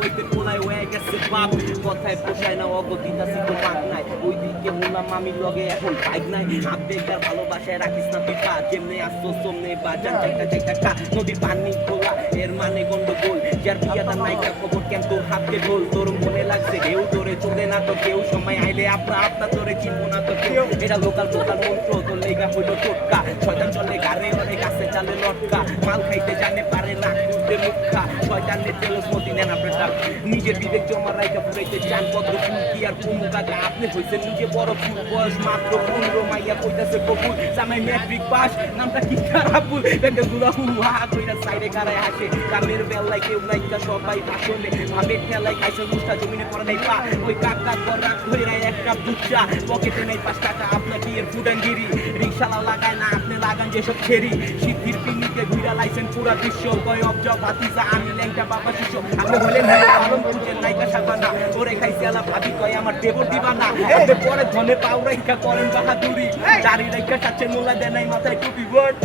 ওইতে কোনায় হয়ে গেছে বাপ কথায় পোষায় না অগতিটা সিতো পাক নাই ওইদিকে বললাম আমি লগে এখন বাইক নাই আবেগটার ভালোবাসায় রাখিস না তুই পা যেমনে আসতো সোমনে বাজান চাইটা কা নদীর পানি খোলা এর মানে গন্ডগোল যার বিয়াটা নাইকা খবর কেন তোর হাতে ঢোল তোর মনে লাগছে কেউ তোরে চলে না তো কেউ সময় আইলে আপনা তোরে চিনবো না তো কেউ এটা লোকাল মন্ত্র তোর লেগা হইলো টোটকা শয়তান চলে গাড়ে অনেক গাছে চালে লটকা মাল খাইতে জানে পারে না খুঁজতে মুখা শয়তানের তেলস মতি নেন আপনার নিজের বিবেক জমা রাইকা ফুরাইতে চান পদ্র ফুল কি আর কুমু কাকা আপনি হইছেন নিজে বড় ফুল বয়স মাত্র 15 মাইয়া কইতাছে কবুল জামাই ম্যাট্রিক পাস নামটা কি খারাপ ভুল একটা গুলা হুহা কইরা সাইডে কারায় হাসে কামের বেলায় কেউ নাইকা সবাই ভাষণে ভাবে খেলায় খাইছে মুস্তা জমিনে পড়ে নাই পা ওই কাকা করা কইরা এক কাপ দুধ পকেটে নেই 5 টাকা আপনাকে এর ফুডাঙ্গিরি রিকশালা লাগায় না আপনি লাগান যেসব খেরি সিদ্ধির পিনিতে ঘুরা লাইছেন পুরা বিশ্ব কয় অবজব হাতিজা আমি ল্যাংটা বাবা শিষ্য আপনি বলেন আলম খুঁজেন নাইকা সাবানা ওরে খাইছে আলা ভাবি কয় আমার দেবর দিবা না আপনি পরে ধনে পাও রেখা করেন বাহাদুরি দাড়ি রেখা কাছে মোলা দেয় নাই মাথায় টুপি বট